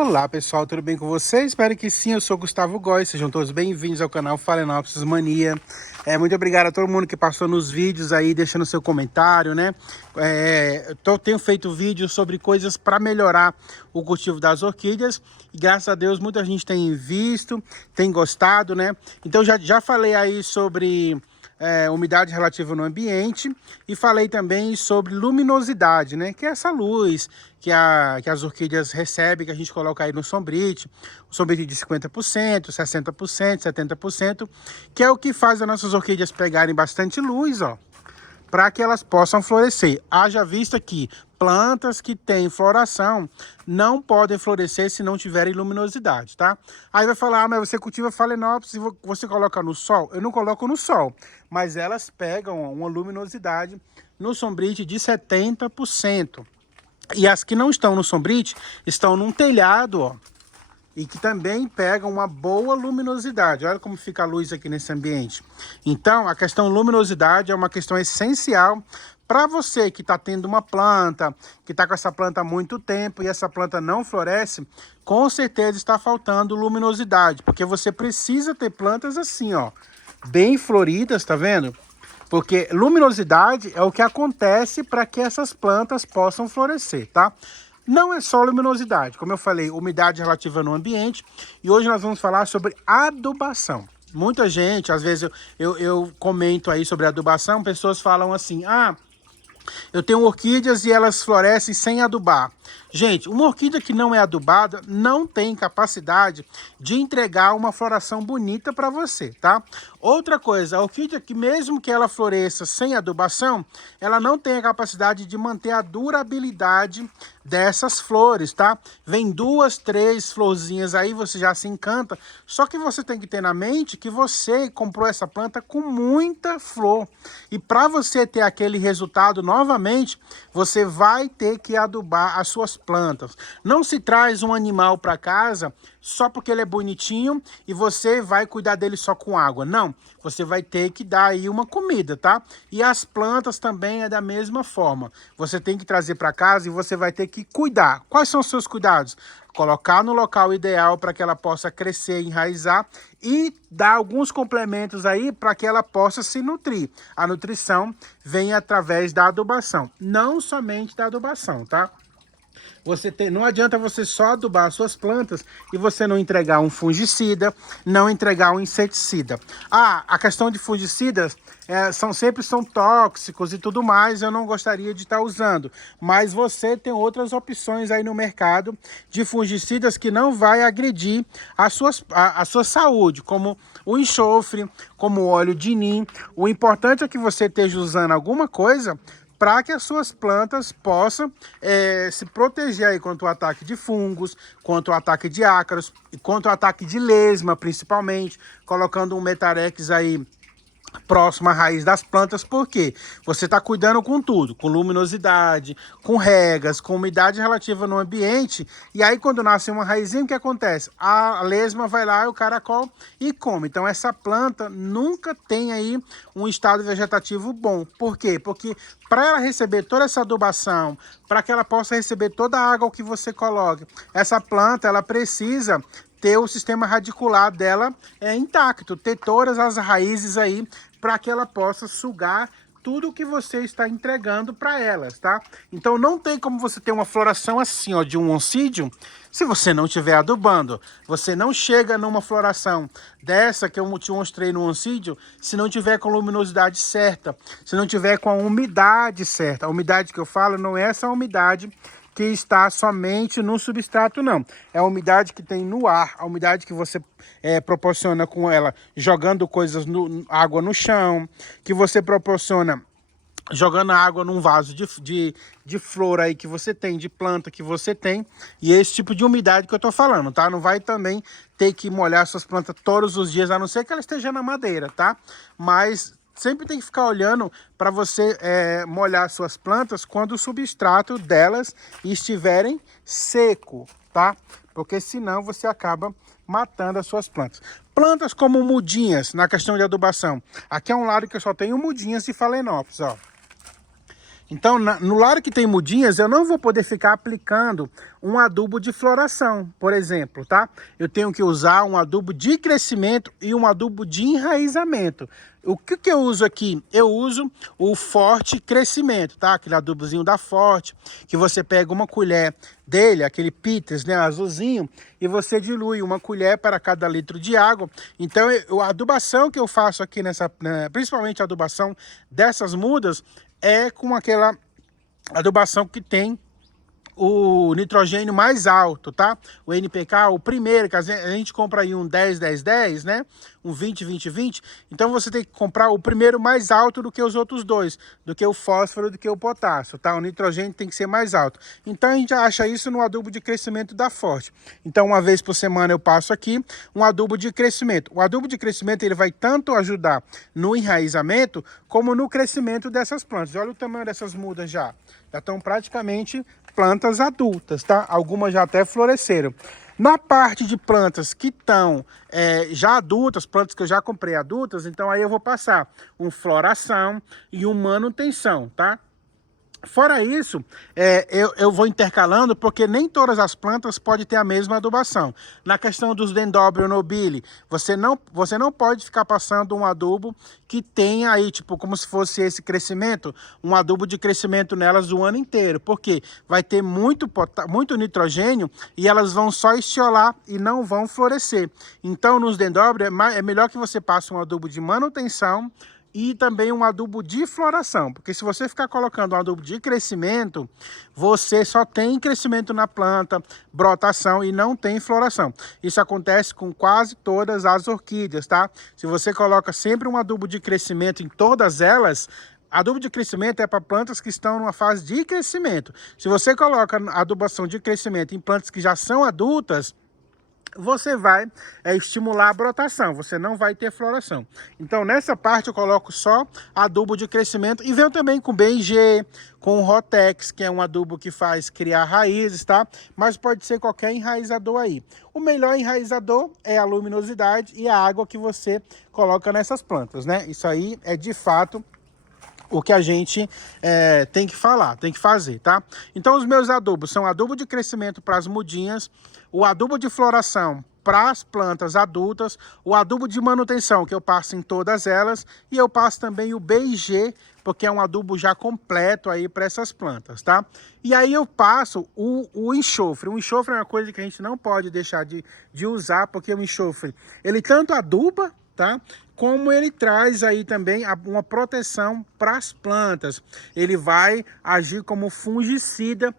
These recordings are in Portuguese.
Olá pessoal, tudo bem com vocês? Espero que sim, eu sou Gustavo Góes, sejam todos bem-vindos ao canal Phalaenopsis Mania. Muito obrigado a todo mundo que passou nos vídeos aí, deixando seu comentário, né? Tenho feito vídeos sobre coisas para melhorar o cultivo das orquídeas e graças a Deus muita gente tem visto, tem gostado, né? Então já falei aí sobre umidade relativa no ambiente e falei também sobre luminosidade, né? Que é essa luz que as orquídeas recebem, que a gente coloca aí no sombrite, o sombrite de 50%, 60%, 70%, que é o que faz as nossas orquídeas pegarem bastante luz, ó, para que elas possam florescer. Haja vista que plantas que têm floração não podem florescer se não tiverem luminosidade, tá? Aí vai falar, mas você cultiva Phalaenopsis e você coloca no sol? Eu não coloco no sol, mas elas pegam uma luminosidade no sombrite de 70%. E as que não estão no sombrite estão num telhado, ó, e que também pegam uma boa luminosidade. Olha como fica a luz aqui nesse ambiente. Então, a questão luminosidade é uma questão essencial para você que está tendo uma planta, que está com essa planta há muito tempo e essa planta não floresce, com certeza está faltando luminosidade, porque você precisa ter plantas assim, ó, bem floridas, tá vendo? Porque luminosidade é o que acontece para que essas plantas possam florescer, tá? Não é só luminosidade, como eu falei, umidade relativa no ambiente. E hoje nós vamos falar sobre adubação. Muita gente, às vezes eu comento aí sobre adubação, pessoas falam assim, eu tenho orquídeas e elas florescem sem adubar. Gente, uma orquídea que não é adubada não tem capacidade de entregar uma floração bonita para você, tá? Outra coisa, a orquídea que mesmo que ela floresça sem adubação, ela não tem a capacidade de manter a durabilidade dessas flores, tá? Vem 2, 3 florzinhas aí, você já se encanta, só que você tem que ter na mente que você comprou essa planta com muita flor. E para você ter aquele resultado novamente, você vai ter que adubar as suas plantas. Não se traz um animal para casa só porque ele é bonitinho e você vai cuidar dele só com água. Não, você vai ter que dar aí uma comida, tá? E as plantas também é da mesma forma. Você tem que trazer para casa e você vai ter que cuidar. Quais são os seus cuidados? Colocar no local ideal para que ela possa crescer, enraizar e dar alguns complementos aí para que ela possa se nutrir. A nutrição vem através da adubação, não somente da adubação, tá? Não adianta você só adubar as suas plantas e você não entregar um fungicida, não entregar um inseticida. A questão de fungicidas sempre são tóxicos e tudo mais, eu não gostaria de estar usando. Mas você tem outras opções aí no mercado de fungicidas que não vai agredir a sua saúde, como o enxofre, como o óleo de nim. O importante é que você esteja usando alguma coisa para que as suas plantas possam se proteger aí contra o ataque de fungos, contra o ataque de ácaros e contra o ataque de lesma, principalmente, colocando um Metarex aí próximo à raiz das plantas, porque você está cuidando com tudo, com luminosidade, com regas, com umidade relativa no ambiente, e aí quando nasce uma raizinha, o que acontece? A lesma vai lá, o caracol, e come. Então essa planta nunca tem aí um estado vegetativo bom. Por quê? Porque para ela receber toda essa adubação, para que ela possa receber toda a água que você coloca, essa planta ela precisa ter o sistema radicular dela intacto, ter todas as raízes aí para que ela possa sugar tudo que você está entregando para elas, tá? Então não tem como você ter uma floração assim, ó, de um oncídio, se você não estiver adubando. Você não chega numa floração dessa que eu te mostrei no oncídio, se não tiver com a luminosidade certa, se não tiver com a umidade certa. A umidade que eu falo não é essa umidade que está somente no substrato, não. É a umidade que tem no ar, a umidade que você proporciona com ela jogando água no chão, que você proporciona jogando água num vaso de flor aí que você tem, de planta que você tem, e esse tipo de umidade que eu tô falando, tá? Não vai também ter que molhar suas plantas todos os dias, a não ser que ela esteja na madeira, tá? Mas sempre tem que ficar olhando para você molhar suas plantas quando o substrato delas estiverem seco, tá? Porque senão você acaba matando as suas plantas. Plantas como mudinhas, na questão de adubação. Aqui é um lado que eu só tenho mudinhas de Phalaenopsis, ó. Então, no lado que tem mudinhas, eu não vou poder ficar aplicando um adubo de floração, por exemplo, tá? Eu tenho que usar um adubo de crescimento e um adubo de enraizamento. O que eu uso aqui? Eu uso o Forte Crescimento, tá? Aquele adubozinho da Forte, que você pega uma colher dele, aquele Peters, né, azulzinho, e você dilui uma colher para cada litro de água. Então, a adubação que eu faço aqui principalmente a adubação dessas mudas, é com aquela adubação que tem o nitrogênio mais alto, tá? O NPK, o primeiro, que a gente compra aí um 10-10-10, né? Um 20-20-20. Então você tem que comprar o primeiro mais alto do que os outros dois, do que o fósforo, do que o potássio, tá? O nitrogênio tem que ser mais alto. Então a gente acha isso no adubo de crescimento da Forte. Então uma vez por semana eu passo aqui um adubo de crescimento. O adubo de crescimento ele vai tanto ajudar no enraizamento como no crescimento dessas plantas. Olha o tamanho dessas mudas já. Já estão praticamente plantas adultas, tá? Algumas já até floresceram. Na parte de plantas que estão já adultas, plantas que eu já comprei adultas, então aí eu vou passar um floração e um manutenção, tá? Fora isso, eu vou intercalando porque nem todas as plantas podem ter a mesma adubação. Na questão dos Dendrobium nobile, você não pode ficar passando um adubo que tenha aí, tipo, como se fosse esse crescimento, um adubo de crescimento nelas o ano inteiro. Porque vai ter muito nitrogênio e elas vão só estiolar e não vão florescer. Então, nos Dendrobium, é melhor que você passe um adubo de manutenção e também um adubo de floração, porque se você ficar colocando um adubo de crescimento, você só tem crescimento na planta, brotação e não tem floração. Isso acontece com quase todas as orquídeas, tá? Se você coloca sempre um adubo de crescimento em todas elas, adubo de crescimento é para plantas que estão numa fase de crescimento. Se você coloca adubação de crescimento em plantas que já são adultas, você vai estimular a brotação, você não vai ter floração. Então, nessa parte eu coloco só adubo de crescimento e venho também com BG, com o Rotex, que é um adubo que faz criar raízes, tá? Mas pode ser qualquer enraizador aí. O melhor enraizador é a luminosidade e a água que você coloca nessas plantas, né? Isso aí é de fato o que a gente tem que falar, tem que fazer, tá? Então os meus adubos são adubo de crescimento para as mudinhas, o adubo de floração para as plantas adultas, o adubo de manutenção que eu passo em todas elas e eu passo também o BG, porque é um adubo já completo aí para essas plantas, tá? E aí eu passo o enxofre. O enxofre é uma coisa que a gente não pode deixar de usar, porque o enxofre, ele tanto aduba, tá? Como ele traz aí também uma proteção para as plantas. Ele vai agir como fungicida,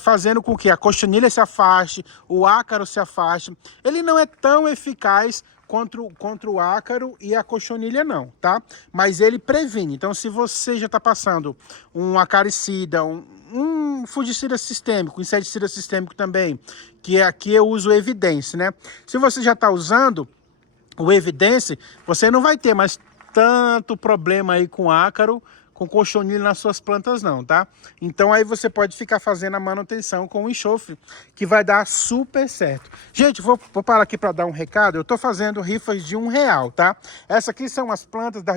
fazendo com que a cochonilha se afaste, o ácaro se afaste. Ele não é tão eficaz contra o ácaro e a cochonilha não, tá? Mas ele previne. Então, se você já está passando um acaricida, um fungicida sistêmico, inseticida sistêmico também, que aqui eu uso o Evidence, né? Se você já está usando o Evidence, você não vai ter mais tanto problema aí com ácaro, com cochonilha nas suas plantas não, tá? Então aí você pode ficar fazendo a manutenção com o enxofre, que vai dar super certo. Gente, vou parar aqui para dar um recado. Eu tô fazendo rifas de R$1, tá? Essas aqui são as plantas da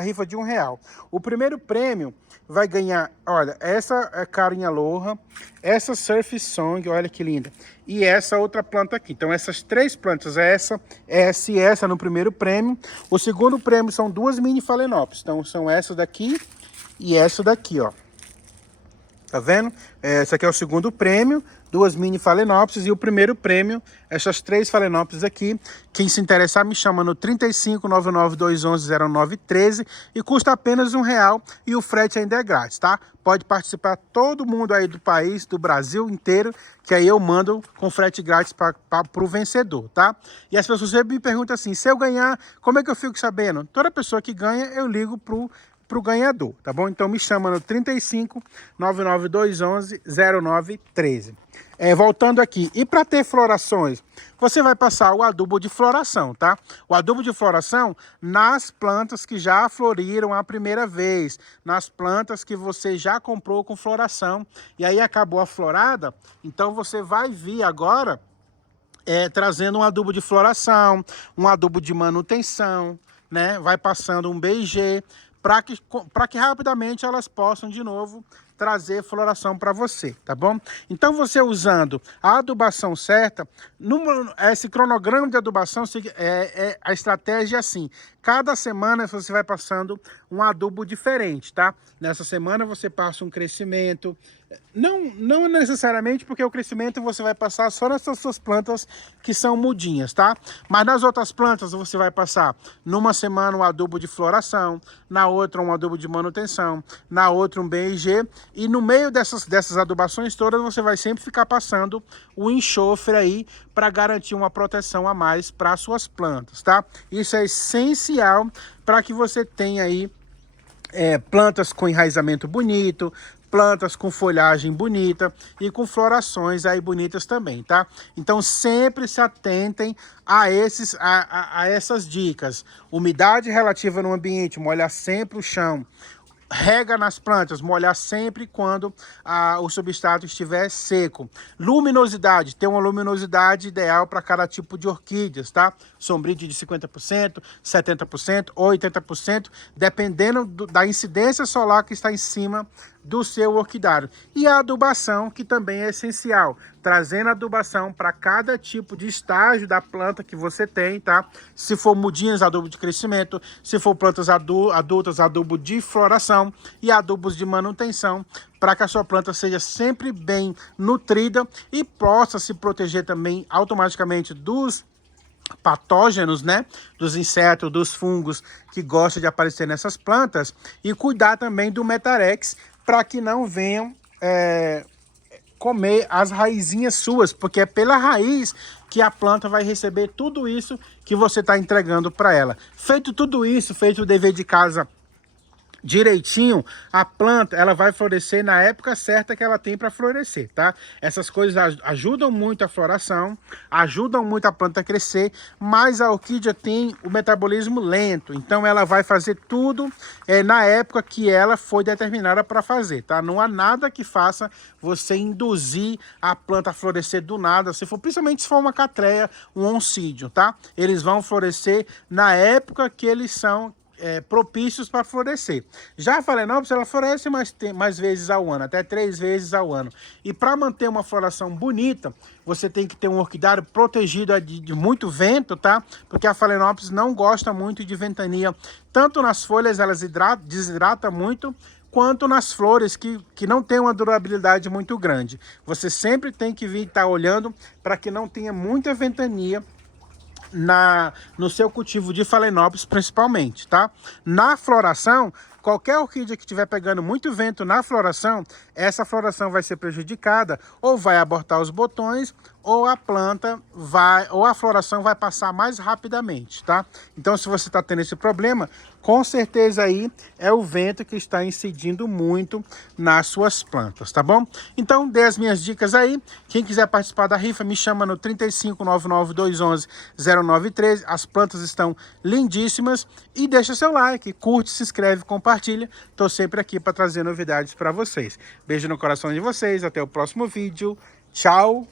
rifa de R$1. O primeiro prêmio vai ganhar, olha, essa é Carinha Aloha, essa Surf Song, olha que linda, e essa outra planta aqui. Então essas três plantas, essa e essa no primeiro prêmio. O segundo prêmio são duas mini Phalaenopsis, então são essa daqui e essa daqui, ó. Tá vendo? Esse aqui é o segundo prêmio, duas mini Phalaenopsis, e o primeiro prêmio, essas três Phalaenopsis aqui. Quem se interessar me chama no 3599-211-0913 e custa apenas R$1 e o frete ainda é grátis, tá? Pode participar todo mundo aí do país, do Brasil inteiro, que aí eu mando com frete grátis para o vencedor, tá? E as pessoas sempre me perguntam assim, se eu ganhar, como é que eu fico sabendo? Toda pessoa que ganha, eu ligo pro ganhador, tá bom? Então me chama no 3599-211-0913. Voltando aqui, e para ter florações, você vai passar o adubo de floração, tá? O adubo de floração nas plantas que já floriram a primeira vez, nas plantas que você já comprou com floração, e aí acabou a florada, então você vai vir agora trazendo um adubo de floração, um adubo de manutenção, né? Vai passando um BG, para que rapidamente elas possam de novo trazer floração para você, tá bom? Então você usando a adubação certa, esse cronograma de adubação, a estratégia é assim: cada semana você vai passando um adubo diferente, tá? Nessa semana você passa um crescimento, não necessariamente, porque o crescimento você vai passar só nessas suas plantas que são mudinhas, tá? Mas nas outras plantas você vai passar numa semana um adubo de floração, na outra um adubo de manutenção, na outra um BIG, e no meio dessas adubações todas você vai sempre ficar passando o enxofre aí para garantir uma proteção a mais para as suas plantas, tá? Isso é essencial para que você tenha aí plantas com enraizamento bonito, plantas com folhagem bonita e com florações aí bonitas também, tá? Então sempre se atentem a essas dicas. Umidade relativa no ambiente, molhar sempre o chão. Rega nas plantas, molhar sempre quando o substrato estiver seco. Luminosidade, ter uma luminosidade ideal para cada tipo de orquídeas, tá? Sombrite de 50%, 70% ou 80%, dependendo da incidência solar que está em cima do seu orquidário. E a adubação, que também é essencial, trazendo adubação para cada tipo de estágio da planta que você tem, tá? Se for mudinhas, adubo de crescimento; se for plantas adultas, adubo de floração e adubos de manutenção, para que a sua planta seja sempre bem nutrida e possa se proteger também automaticamente dos patógenos, né, dos insetos, dos fungos que gostam de aparecer nessas plantas, e cuidar também do Metarex para que não venham comer as raizinhas suas, porque é pela raiz que a planta vai receber tudo isso que você está entregando para ela. Feito tudo isso, feito o dever de casa direitinho, a planta ela vai florescer na época certa que ela tem para florescer, tá? Essas coisas ajudam muito a floração, ajudam muito a planta a crescer, mas a orquídea tem o metabolismo lento, então ela vai fazer tudo na época que ela foi determinada para fazer, tá? Não há nada que faça você induzir a planta a florescer do nada, principalmente se for uma catreia, um oncídio, tá? Eles vão florescer na época que eles são propícios para florescer. Já a Phalaenopsis, ela floresce mais vezes ao ano, até 3 vezes ao ano. E para manter uma floração bonita, você tem que ter um orquidário protegido de muito vento, tá? Porque a Phalaenopsis não gosta muito de ventania. Tanto nas folhas, elas desidrata muito, quanto nas flores que não tem uma durabilidade muito grande. Você sempre tem que vir estar olhando para que não tenha muita ventania no seu cultivo de Phalaenopsis principalmente, tá? Na floração, qualquer orquídea que estiver pegando muito vento na floração, essa floração vai ser prejudicada, ou vai abortar os botões, ou a floração vai passar mais rapidamente, tá? Então, se você está tendo esse problema, com certeza aí é o vento que está incidindo muito nas suas plantas, tá bom? Então, dê as minhas dicas aí. Quem quiser participar da rifa, me chama no 3599-211-0913. As plantas estão lindíssimas. E deixa seu like, curte, se inscreve, compartilha. Tô sempre aqui para trazer novidades para vocês. Beijo no coração de vocês. Até o próximo vídeo. Tchau!